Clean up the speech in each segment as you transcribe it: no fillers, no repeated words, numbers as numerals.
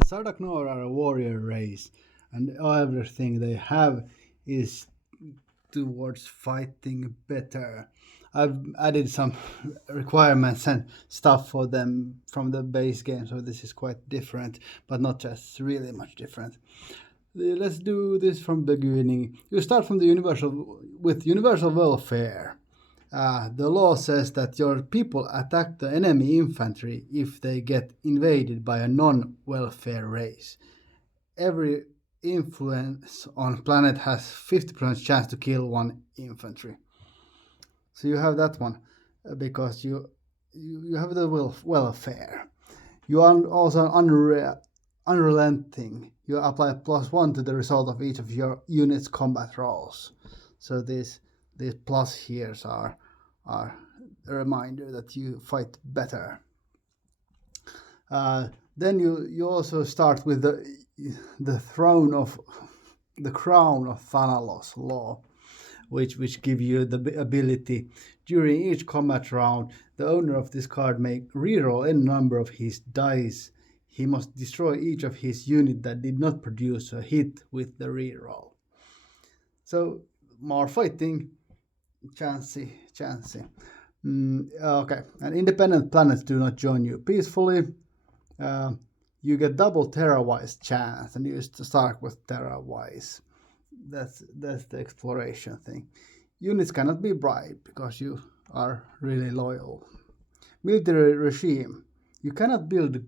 The Sardak N'oor are a warrior race, and everything they have is towards fighting better. I've added some requirements and stuff for them from the base game, so this is quite different, but not just really much different. Let's do this from the beginning. You start from the universal welfare. The law says that your people attack the enemy infantry if they get invaded by a non-welfare race. Every influence on planet has 50% chance to kill one infantry. So you have that one because you have the welfare. You are also unrelenting. You apply +1 to the result of each of your unit's combat rolls. So these plus here are a reminder that you fight better. Then you also start with the crown of Thanalos law, which give you the ability during each combat round. The owner of this card may reroll any number of his dice. He must destroy each of his unit that did not produce a hit with the reroll. So more fighting, chancy. Okay, and independent planets do not join you peacefully. You get double Terrawise chance, and you used to start with Terrawise. That's the exploration thing. Units cannot be bribed because you are really loyal. Military regime. You cannot build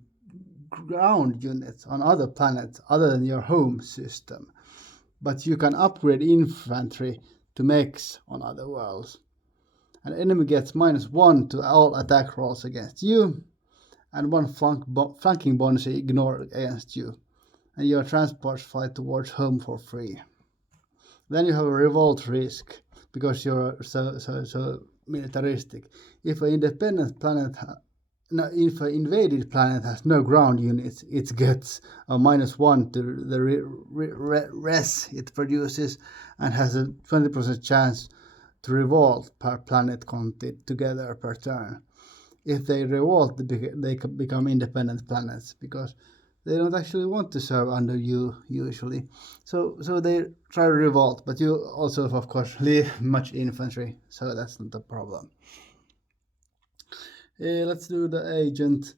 ground units on other planets other than your home system, but you can upgrade infantry to mechs on other worlds. An enemy gets -1 to all attack rolls against you, and one flanking bonus ignored against you, and your transports fly towards home for free. Then you have a revolt risk because you're so militaristic. If an invaded planet has no ground units, it gets a -1 to the res it produces and has a 20% chance to revolt per planet counted together per turn. If they revolt, they become independent planets because they don't actually want to serve under you usually. So they try to revolt, but you also, of course, leave much infantry, so that's not a problem. Let's do the agent.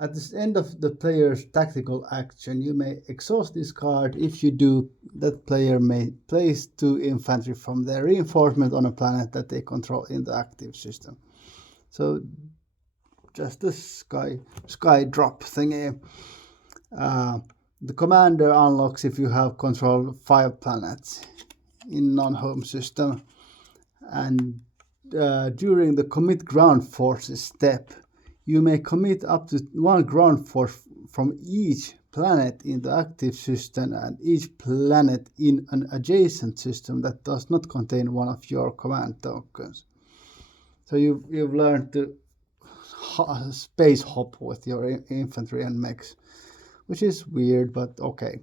At the end of the player's tactical action, you may exhaust this card. If you do, that player may place 2 infantry from their reinforcement on a planet that they control in the active system. So just the sky drop thingy. The commander unlocks if you have control 5 planets in non-home system, and during the commit ground forces step, you may commit up to 1 ground force from each planet in the active system and each planet in an adjacent system that does not contain one of your command tokens. So you've learned to space hop with your infantry and mechs, which is weird, but okay.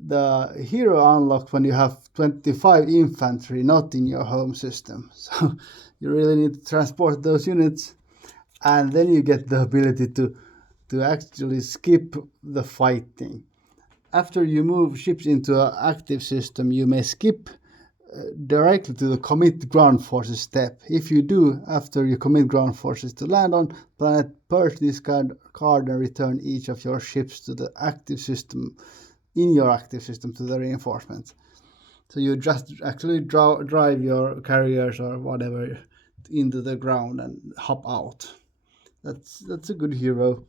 The hero unlocked when you have 25 infantry not in your home system. So you really need to transport those units, and then you get the ability to actually skip the fighting. After you move ships into an active system, you may skip directly to the commit ground forces step. If you do, after you commit ground forces to land on planet, purge this card and return each of your ships to the active system, in your active system, to the reinforcement. So you just actually drive your carriers or whatever into the ground and hop out. That's a good hero.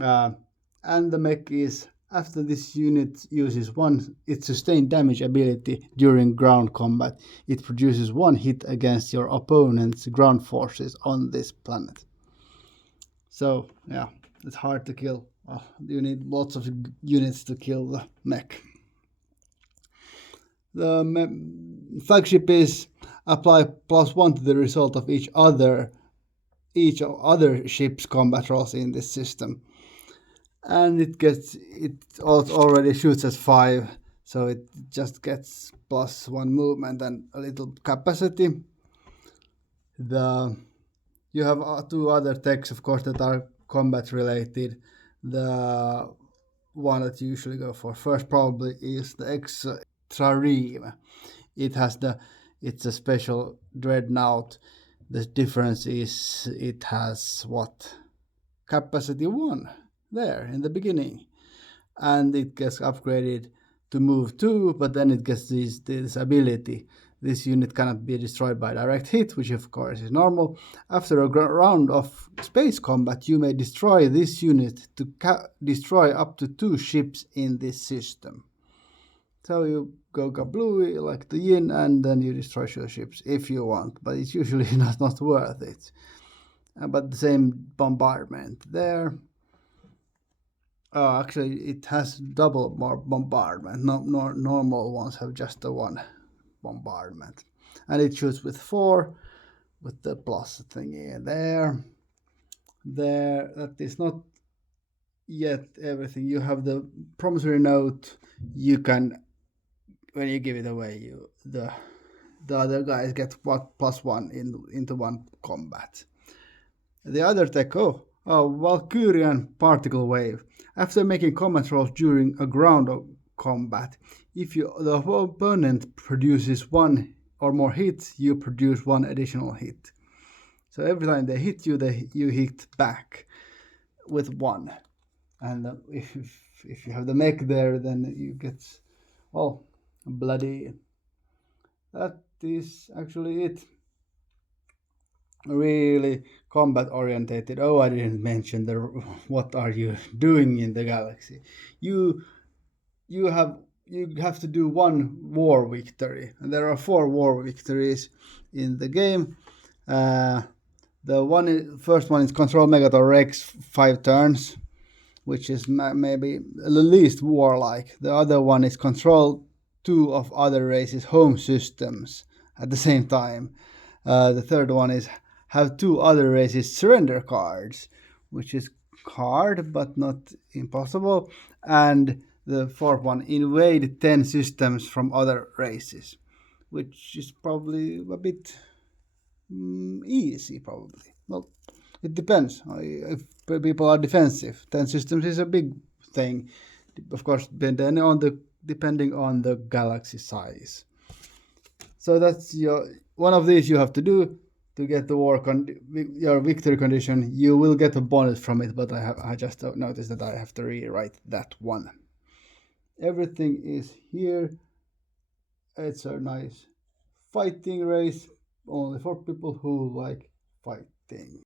And the mech is, after this unit uses its sustained damage ability during ground combat, it produces 1 hit against your opponent's ground forces on this planet. So yeah, it's hard to kill. You need lots of units to kill the mech. The flagship is apply +1 to the result of each other ship's combat rolls in this system. And it already shoots at 5, so it just gets +1 movement and a little capacity. You have 2 other techs, of course, that are combat related. The one that you usually go for first probably is the Extreme. It has the it's a special dreadnought. The difference is it has what capacity 1 there in the beginning, and it gets upgraded to move 2, but then it gets this ability. This unit cannot be destroyed by direct hit, which of course is normal. After a round of space combat, you may destroy this unit to destroy up to 2 ships in this system. So you go kablooey like the yin, and then you destroy your ships if you want, but it's usually not worth it. But the same bombardment there. Actually, it has double more bombardment. No, normal ones have just the one bombardment, and it shoots with 4, with the plus thingy there. That is not yet everything. You have the promissory note. You can, when you give it away, the other guys get what +1 into one combat. The other tech, Valkyrian particle wave. After making combat rolls during a ground combat, if the opponent produces 1 or more hits, you produce 1 additional hit. So every time they hit you, you hit back with 1. And if you have the mech there, then you get bloody. That is actually it. Really combat orientated. I didn't mention the what are you doing in the galaxy. You have to do 1 war victory, and there are 4 war victories in the game. The first one is control Megator Rex 5 turns, which is maybe the least warlike. The other one is control 2 of other races' home systems at the same time. The third one is have 2 other races surrender cards, which is hard but not impossible. And the fourth one, invade 10 systems from other races, which is probably a bit easy, probably. Well, it depends. If people are defensive, 10 systems is a big thing, of course, depending on the galaxy size. So that's one of these you have to do to get the your victory condition. You will get a bonus from it, but I just noticed that I have to rewrite that one. Everything is here. It's a nice fighting race, only for people who like fighting.